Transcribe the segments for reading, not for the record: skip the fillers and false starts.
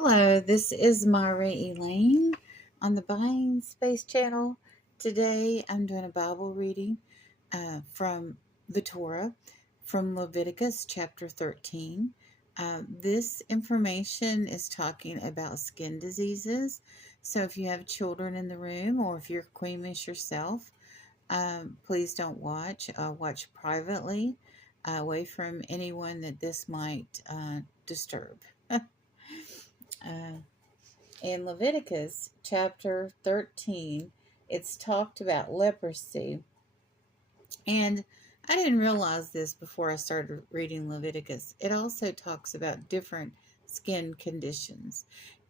Hello, this is Myra Elaine on the Buying Space channel. Today I'm doing a Bible reading from the Torah, from Leviticus chapter 13. This information is talking about skin diseases. So if you have children in the room or if you're squeamish yourself, please don't watch. Watch privately, away from anyone that this might disturb. Uh, in Leviticus chapter 13, it's talked about leprosy. And I didn't realize this before I started reading Leviticus. It also talks about different skin conditions.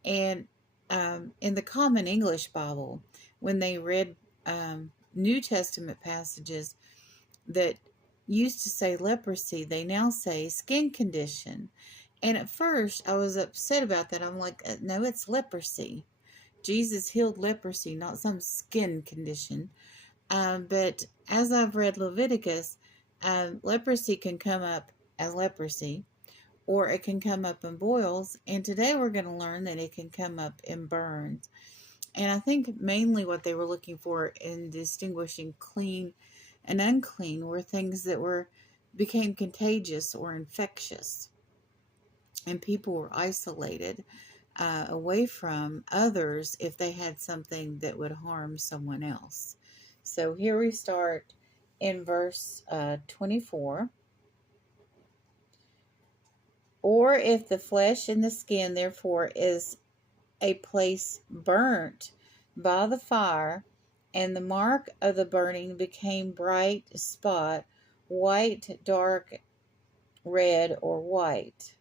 And in the Common English Bible, when they read New Testament passages that used to say leprosy, they now say skin condition. And at first, I was upset about that. I'm like, no, it's leprosy. Jesus healed leprosy, not some skin condition. But as I've read Leviticus, leprosy can come up as leprosy, or it can come up in boils. And today we're going to learn that it can come up in burns. And I think mainly what they were looking for in distinguishing clean and unclean were things that became contagious or infectious, and people were isolated away from others if they had something that would harm someone else. So here we start in verse 24. Or if the flesh and the skin, therefore, is a place burnt by the fire, and the mark of the burning became bright spot, white, dark, red, or white.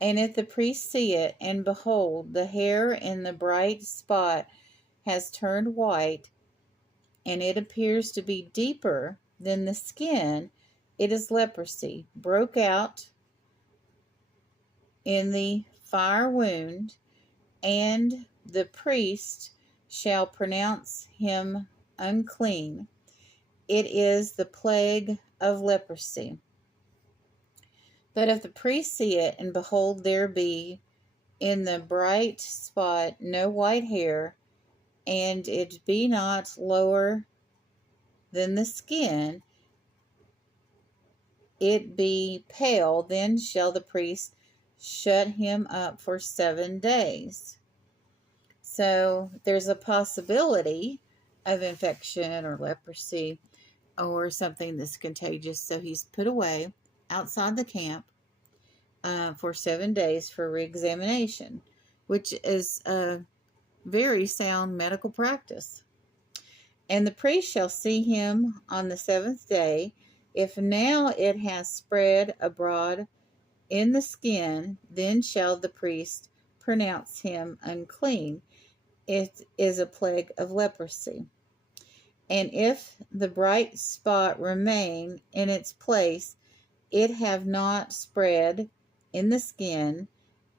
And if the priest see it, and behold, the hair in the bright spot has turned white, and it appears to be deeper than the skin, it is leprosy, broke out in the fire wound, and the priest shall pronounce him unclean. It is the plague of leprosy. But if the priest see it, and behold, there be in the bright spot no white hair, and it be not lower than the skin, it be pale, then shall the priest shut him up for 7 days. So there's a possibility of infection or leprosy or something that's contagious. So he's put away outside the camp for 7 days for re-examination, which is a very sound medical practice. And the priest shall see him on the 7th day. If now it has spread abroad in the skin, then shall the priest pronounce him unclean. It is a plague of leprosy. And if the bright spot remain in its place, it have not spread in the skin,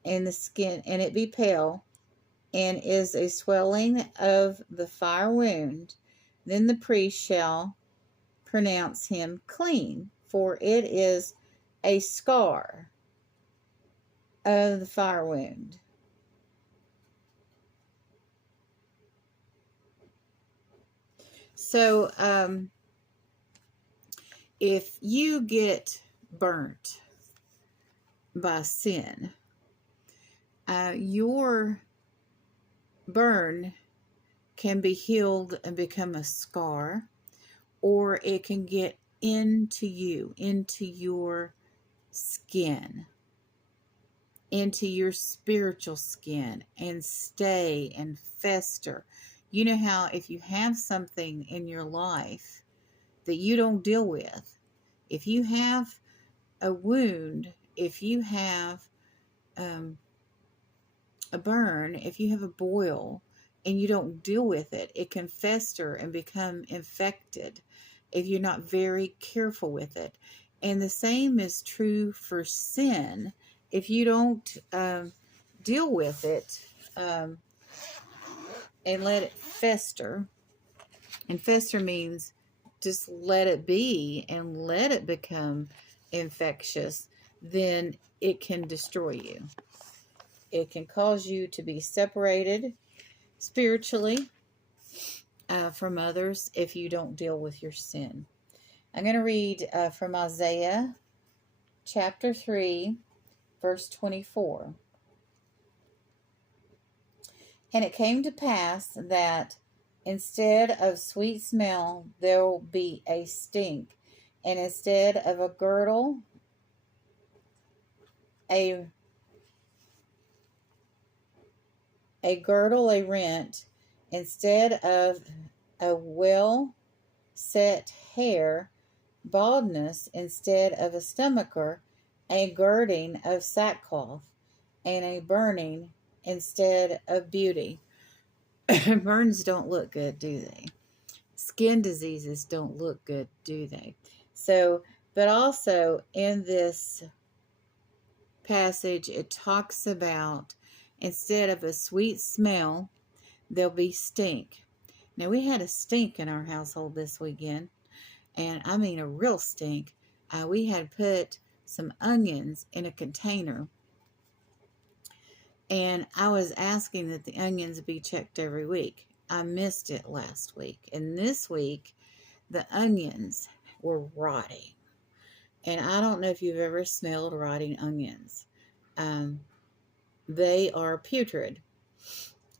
and it be pale, and is a swelling of the fire wound, then the priest shall pronounce him clean, for it is a scar of the fire wound. So, if you get burnt by sin, your burn can be healed and become a scar, or it can get into you, into your skin, into your spiritual skin, and stay and fester. You know how if you have something in your life that you don't deal with, if you have a wound, if you have a burn, if you have a boil, and you don't deal with it, it can fester and become infected if you're not very careful with it. And the same is true for sin. If you don't deal with it and let it fester, and fester means just let it be and let it become infectious, then it can destroy you. It can cause you to be separated spiritually from others if you don't deal with your sin. I'm going to read from Isaiah chapter 3, verse 24. And it came to pass that instead of sweet smell, there will be a stink, and instead of a girdle, a rent, instead of a well set hair, baldness, instead of a stomacher, a girding of sackcloth, and a burning instead of beauty. Burns don't look good, do they? Skin diseases don't look good, do they? So, but also in this passage, it talks about instead of a sweet smell, there'll be stink. Now, we had a stink in our household this weekend, and I mean a real stink. We had put some onions in a container, and I was asking that the onions be checked every week. I missed it last week, and this week the onions were rotting. And I don't know if you've ever smelled rotting onions. They are putrid.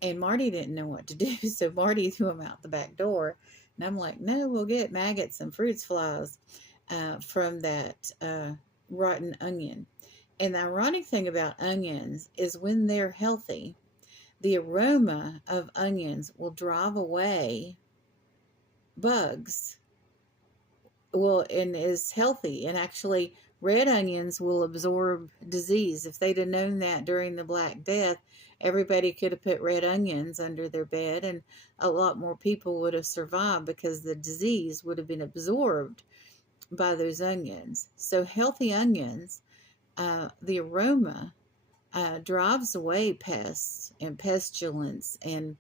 And Marty didn't know what to do, so Marty threw them out the back door. And I'm like, no, we'll get maggots and fruits flies from that rotten onion. And the ironic thing about onions is when they're healthy, the aroma of onions will drive away bugs. Well, and is healthy. And actually, red onions will absorb disease. If they'd have known that during the Black Death, everybody could have put red onions under their bed, and a lot more people would have survived because the disease would have been absorbed by those onions. So healthy onions, the aroma drives away pests and pestilence and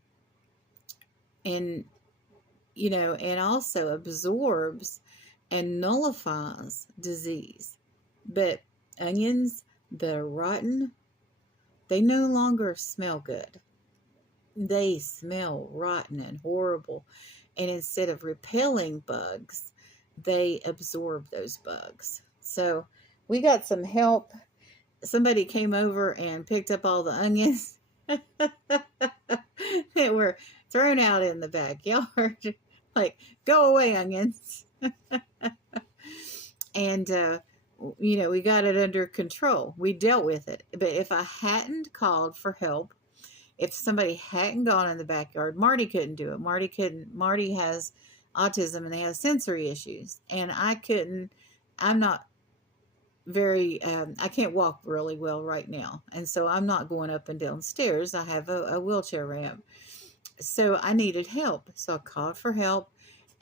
you know, and also absorbs and nullifies disease. But onions that are rotten, they no longer smell good. They smell rotten and horrible. And instead of repelling bugs, they absorb those bugs. So we got some help. Somebody came over and picked up all the onions that were thrown out in the backyard. Like, go away, onions. And, you know, we got it under control. We dealt with it. But if I hadn't called for help, if somebody hadn't gone in the backyard, Marty couldn't do it. Marty has autism and he has sensory issues. And I'm not very, I can't walk really well right now. And so I'm not going up and down stairs. I have a wheelchair ramp. So I needed help. So I called for help.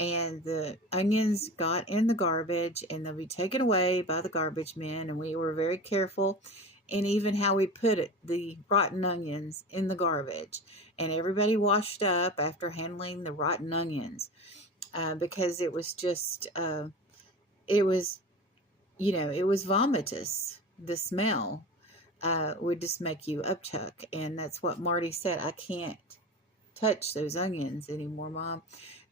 And the onions got in the garbage, and they'll be taken away by the garbage men. And we were very careful in even how we put it, the rotten onions in the garbage. And everybody washed up after handling the rotten onions because it was just, it was vomitous. The smell would just make you upchuck. And that's what Marty said. I can't touch those onions anymore, Mom.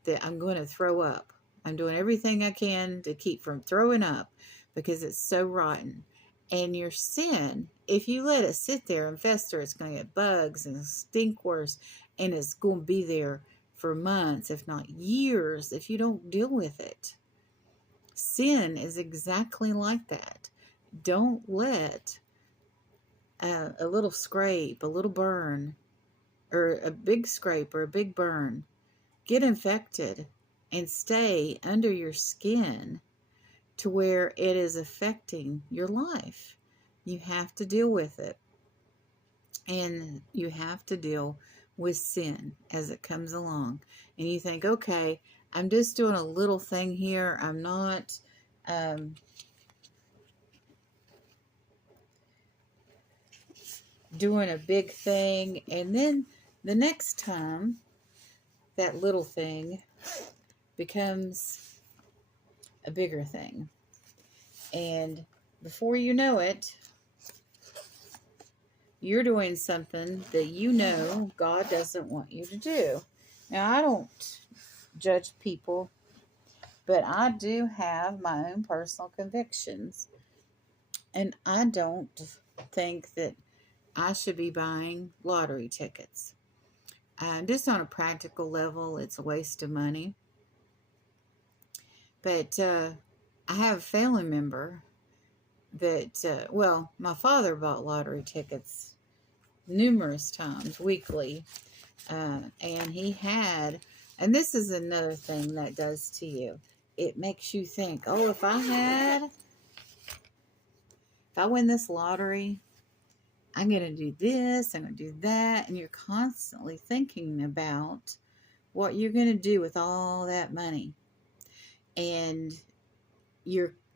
That I'm going to throw up. I'm doing everything I can to keep from throwing up because it's so rotten. And your sin, if you let it sit there and fester, it's going to get bugs and stink worse. And it's going to be there for months, if not years, if you don't deal with it. Sin is exactly like that. Don't let a little scrape, a little burn, or a big scrape or a big burn get infected and stay under your skin to where it is affecting your life. You have to deal with it. And you have to deal with sin as it comes along. And you think, okay, I'm just doing a little thing here. I'm not doing a big thing. And then the next time, that little thing becomes a bigger thing. And before you know it, you're doing something that you know God doesn't want you to do. Now, I don't judge people, but I do have my own personal convictions. And I don't think that I should be buying lottery tickets. Just on a practical level, it's a waste of money. But I have a family member that, my father bought lottery tickets numerous times weekly. And he had, and this is another thing that does to you. It makes you think, oh, if I win this lottery, I'm going to do this, I'm going to do that. And you're constantly thinking about what you're going to do with all that money. And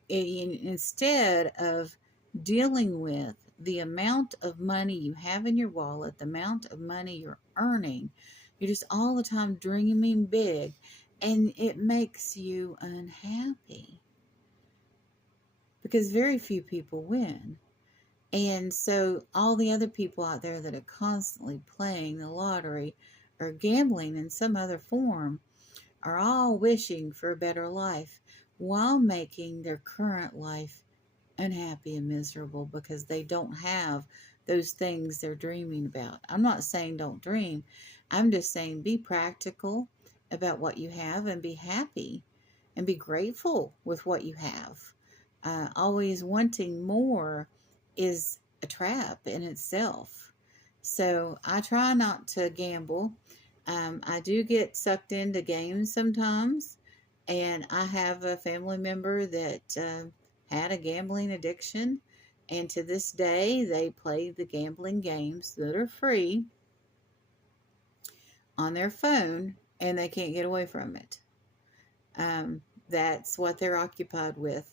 instead of dealing with the amount of money you have in your wallet, the amount of money you're earning, you're just all the time dreaming big, and it makes you unhappy because very few people win. And so all the other people out there that are constantly playing the lottery or gambling in some other form are all wishing for a better life while making their current life unhappy and miserable because they don't have those things they're dreaming about. I'm not saying don't dream. I'm just saying be practical about what you have and be happy and be grateful with what you have. Always wanting more is a trap in itself. So I try not to gamble. I do get sucked into games sometimes, and I have a family member that had a gambling addiction, and to this day they play the gambling games that are free on their phone, and they can't get away from it. That's what they're occupied with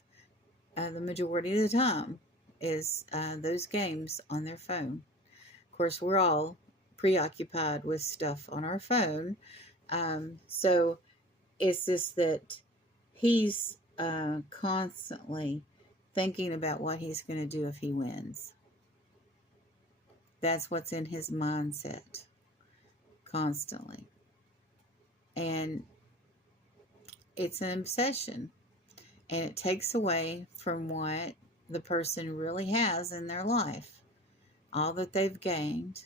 the majority of the time is those games on their phone. Of course, we're all preoccupied with stuff on our phone. So it's just that he's constantly thinking about what he's going to do if he wins. That's what's in his mindset constantly. And it's an obsession. And it takes away from what the person really has in their life. All that they've gained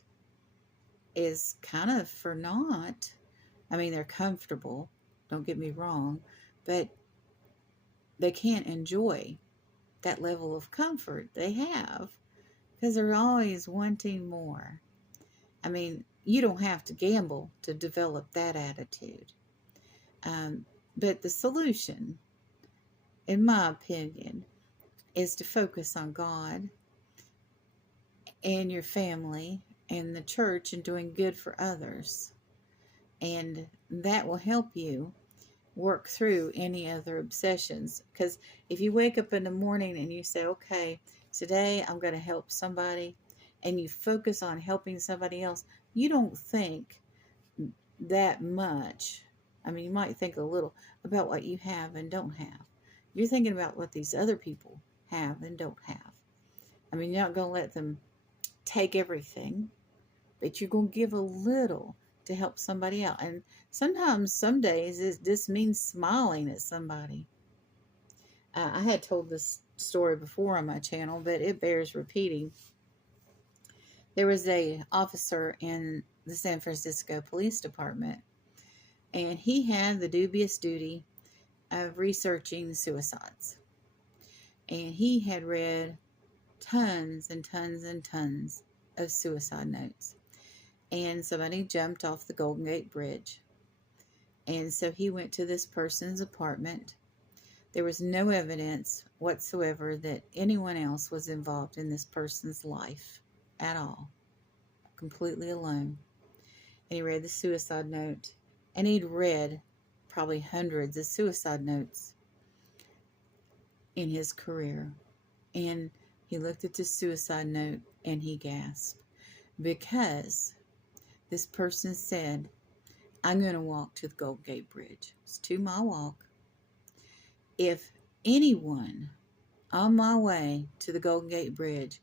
is kind of for naught. I mean, they're comfortable, don't get me wrong, but they can't enjoy that level of comfort they have because they're always wanting more. I mean, you don't have to gamble to develop that attitude. But the solution, in my opinion, is to focus on God and your family and the church and doing good for others. And that will help you work through any other obsessions. Because if you wake up in the morning and you say, okay, today I'm going to help somebody, and you focus on helping somebody else, you don't think that much. I mean, you might think a little about what you have and don't have. You're thinking about what these other people have and don't have. I mean, you're not going to let them take everything, but you're going to give a little to help somebody out. And sometimes, some days, this means smiling at somebody. I had told this story before on my channel, but it bears repeating. There was a officer in the San Francisco Police Department, and he had the dubious duty of researching suicides. And he had read tons and tons and tons of suicide notes. And somebody jumped off the Golden Gate Bridge. And so he went to this person's apartment. There was no evidence whatsoever that anyone else was involved in this person's life at all. Completely alone. And he read the suicide note. And he'd read probably hundreds of suicide notes in his career. And he looked at the suicide note and he gasped. Because this person said, I'm going to walk to the Golden Gate Bridge. It's a 2-mile walk. If anyone on my way to the Golden Gate Bridge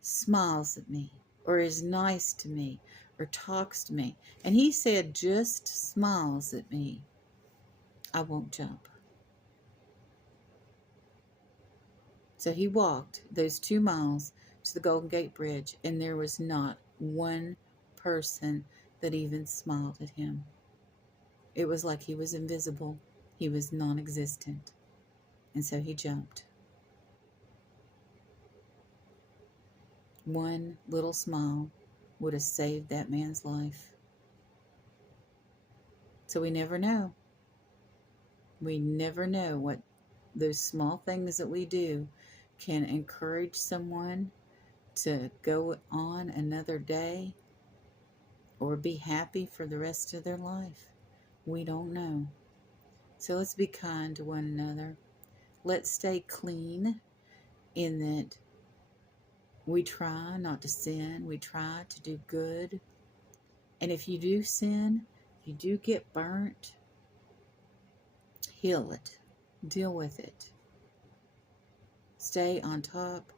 smiles at me, or is nice to me, or talks to me, and he said just smiles at me, I won't jump. So he walked those 2 miles to the Golden Gate Bridge, and there was not one person that even smiled at him. It was like he was invisible. He was non-existent. And so he jumped. One little smile would have saved that man's life. So we never know. We never know what those small things that we do can encourage someone to go on another day or be happy for the rest of their life. We don't know. So let's be kind to one another. Let's stay clean in that we try not to sin. We try to do good. And if you do sin, you do get burnt, heal it. Deal with it. Stay on top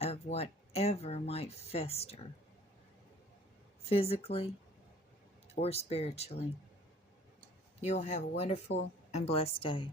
of whatever might fester, physically or spiritually. You'll have a wonderful and blessed day.